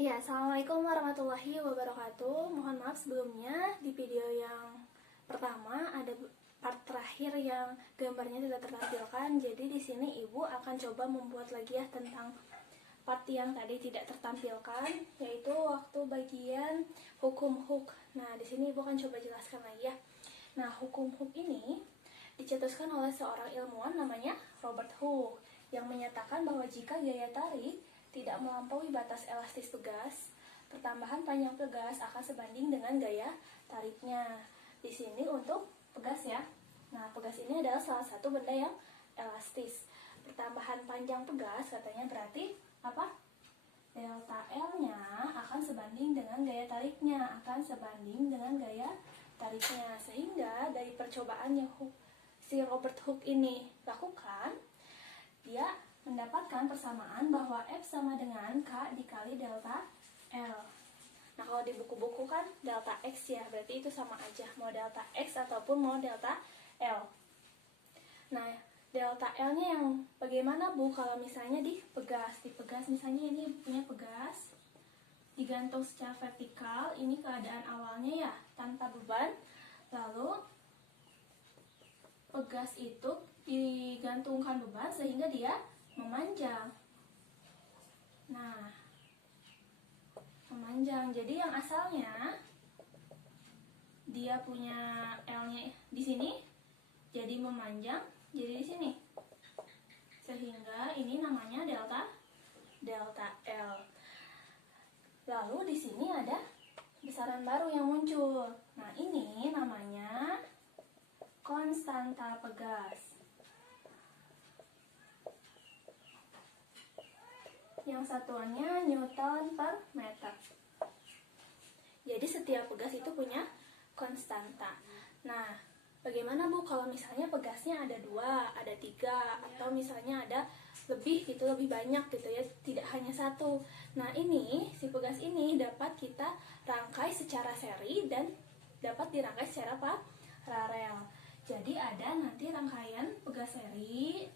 Iya, Assalamualaikum warahmatullahi wabarakatuh. Mohon maaf sebelumnya, di video yang pertama ada part terakhir yang gambarnya tidak tertampilkan. Jadi di sini Ibu akan coba membuat lagi ya tentang part yang tadi tidak tertampilkan, yaitu waktu bagian hukum huk. Nah, di sini Ibu akan coba jelaskan lagi ya. Nah, hukum huk ini dicetuskan oleh seorang ilmuwan namanya Robert Hooke yang menyatakan bahwa jika gaya tarik tidak melampaui batas elastis pegas, pertambahan panjang pegas akan sebanding dengan gaya tariknya. Di sini untuk pegas ya. Nah, pegas ini adalah salah satu benda yang elastis. Pertambahan panjang pegas katanya berarti apa? Delta L-nya akan sebanding dengan gaya tariknya, Sehingga dari percobaan yang si Robert Hooke ini lakukan, dia mendapatkan persamaan bahwa F sama dengan K dikali delta L. Nah, kalau di buku-buku kan delta X ya, berarti itu sama aja, mau delta X ataupun mau delta L. Nah, delta L-nya yang bagaimana Bu kalau misalnya di pegas misalnya ini punya pegas, digantung secara vertikal, ini keadaan awalnya ya, tanpa beban, lalu pegas itu digantungkan beban sehingga dia memanjang. Nah, memanjang. Jadi yang asalnya dia punya L-nya di sini, jadi memanjang, jadi di sini. Sehingga ini namanya delta L. Lalu di sini ada besaran baru yang muncul. Nah, ini namanya konstanta pegas. Yang satuannya Newton per meter. Jadi setiap pegas itu punya konstanta. Nah, bagaimana Bu kalau misalnya pegasnya ada 2, ada 3, atau misalnya ada lebih gitu, lebih banyak gitu ya, tidak hanya satu. Nah, ini si pegas ini dapat kita rangkai secara seri dan dapat dirangkai secara paralel. Jadi ada nanti rangkaian pegas seri,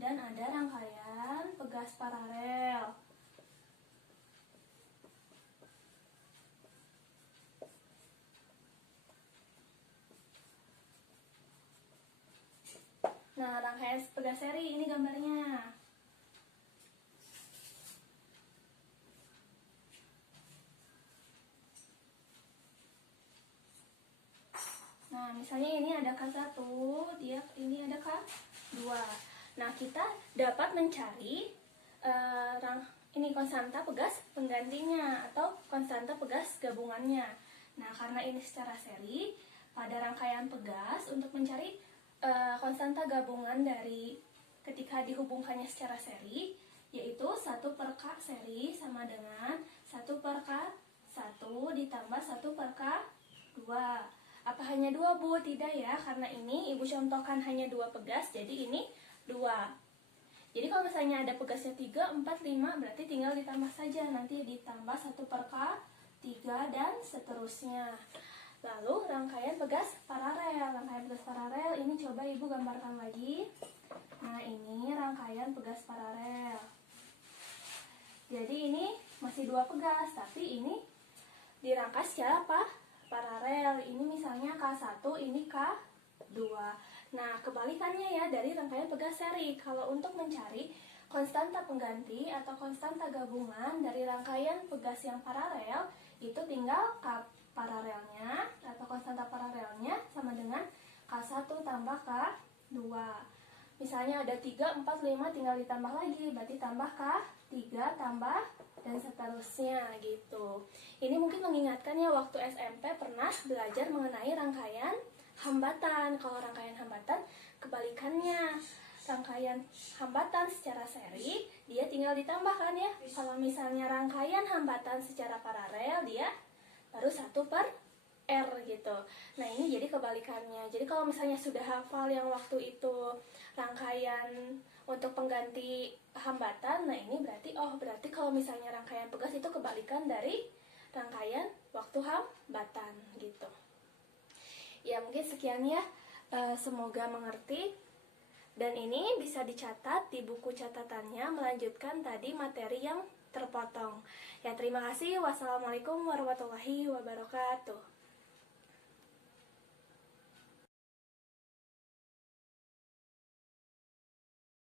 dan ada rangkaian pegas paralel. Nah, rangkaian pegas seri ini gambarnya. Nah, misalnya ini ada K1, ini ada K2. Nah, kita dapat mencari ini konstanta pegas penggantinya atau konstanta pegas gabungannya. Nah, karena ini secara seri, pada rangkaian pegas untuk mencari konstanta gabungan dari ketika dihubungkannya secara seri, yaitu 1 per K seri sama dengan 1 per K1 ditambah 1 per K2. Apa hanya 2 Bu? Tidak ya, karena ini Ibu contohkan hanya 2 pegas, jadi ini 2. Jadi kalau misalnya ada pegasnya 3, 4, 5, berarti tinggal ditambah saja. Nanti ditambah 1 per K3 dan seterusnya. Lalu rangkaian pegas paralel. Rangkaian pegas paralel ini coba Ibu gambarkan lagi. Nah, ini rangkaian pegas paralel. Jadi ini masih 2 pegas, tapi ini dirangkai secara paralel. Ini misalnya K1, ini K2. Nah, kebalikannya ya dari rangkaian pegas seri. Kalau untuk mencari konstanta pengganti atau konstanta gabungan dari rangkaian pegas yang paralel, itu tinggal K paralelnya atau konstanta paralelnya sama dengan K1 tambah K2. Misalnya ada 3, 4, 5, tinggal ditambah lagi, berarti tambah K3 tambah dan seterusnya gitu. Ini mungkin mengingatkan ya waktu SMP pernah belajar mengenai rangkaian hambatan. Kalau rangkaian hambatan kebalikannya. Rangkaian hambatan secara seri dia tinggal ditambahkan ya. Kalau misalnya rangkaian hambatan secara paralel dia baru 1 per R gitu. Nah, ini jadi kebalikannya. Jadi kalau misalnya sudah hafal yang waktu itu rangkaian untuk pengganti hambatan, nah ini berarti kalau misalnya rangkaian pegas itu kebalikan dari rangkaian waktu hambatan gitu. Ya, mungkin sekian ya Semoga mengerti. Dan ini bisa dicatat di buku catatannya melanjutkan tadi materi yang terpotong. Ya, terima kasih. Wassalamualaikum warahmatullahi wabarakatuh.